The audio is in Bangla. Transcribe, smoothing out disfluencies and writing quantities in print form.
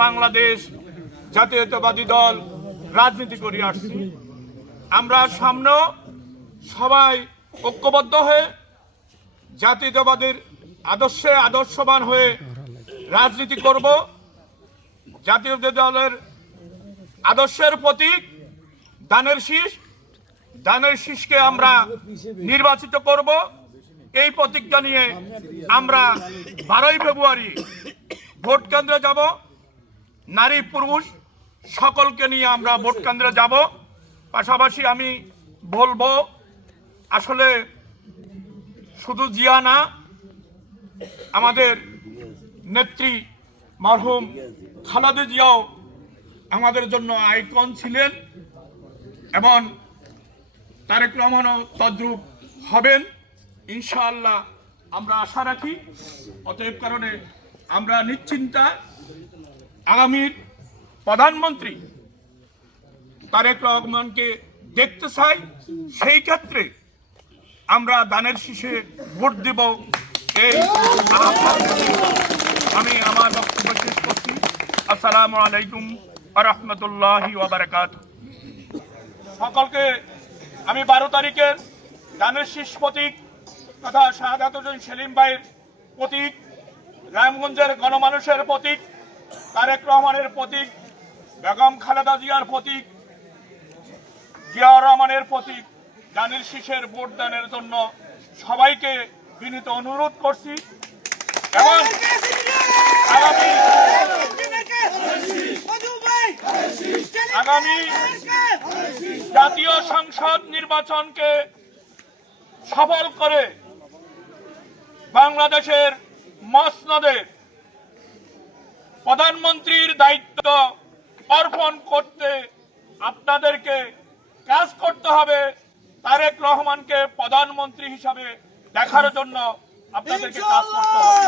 বাংলাদেশ জাতীয়তাবাদী দল রাজনীতি করে আসছি। আমরা সামনেও সবাই ঐক্যবদ্ধ হয়ে জাতীয়তাবাদের আদর্শে আদর্শবান হয়ে রাজনীতি করব। জাতীয় দলের আদর্শের প্রতীক ধানের শীষ, ধানের শীষকে আমরা নির্বাচিত করব। এই প্রতিজ্ঞা নিয়ে আমরা 12ই ফেব্রুয়ারি ভোট কেন্দ্রে যাব। নারী পুরুষ সকলকে নিয়ে আমরা ভোট কেন্দ্রে যাব। পাশাপাশি আমি বলবো, আসলে শুধু জিয়া না, আমাদের নেত্রী মরহুম খালেদা জিয়াও আমাদের জন্য আইকন ছিলেন এবং তারেক রহমানও তদ্রূপ হবেন ইনশাআল্লাহ আমরা আশা রাখি। অতএব কারণে আমরা নিশ্চিন্তা আগামীর প্রধানমন্ত্রী তারেক রহমানকে দেখতে চাই। সেই ক্ষেত্রে আমরা ধানের শীষে ভোট দেব। এই আমি আমার বক্তব্য শেষ করছি। আসসালামু আলাইকুম ওয়া রাহমাতুল্লাহি ওয়া বারাকাতুহু। সকলকে আমি 12 তারিখের ধানের শীষ প্রতীক তথা শাহাদাত হোসেন সেলিম ভাইয়ের প্রতীক, রামগঞ্জের গণমানুষের প্রতীক, তারেক রহমানের প্রতীক, বেগম খালেদা জিয়ার প্রতীক, জিয়াউর রহমানের প্রতীক ধানের শীষের ভোট দানের জন্য সবাইকে বিনীত অনুরোধ করছি। এবং আগামী জাতীয় সংসদ নির্বাচনকে সফল করে বাংলাদেশের মসনদে প্রধানমন্ত্রীর দায়িত্ব অর্পণ করতে আপনাদেরকে কাজ করতে হবে। তারেক রহমানকে প্রধানমন্ত্রী হিসাবে দেখার জন্য আপনাদেরকে কাজ করতে হবে।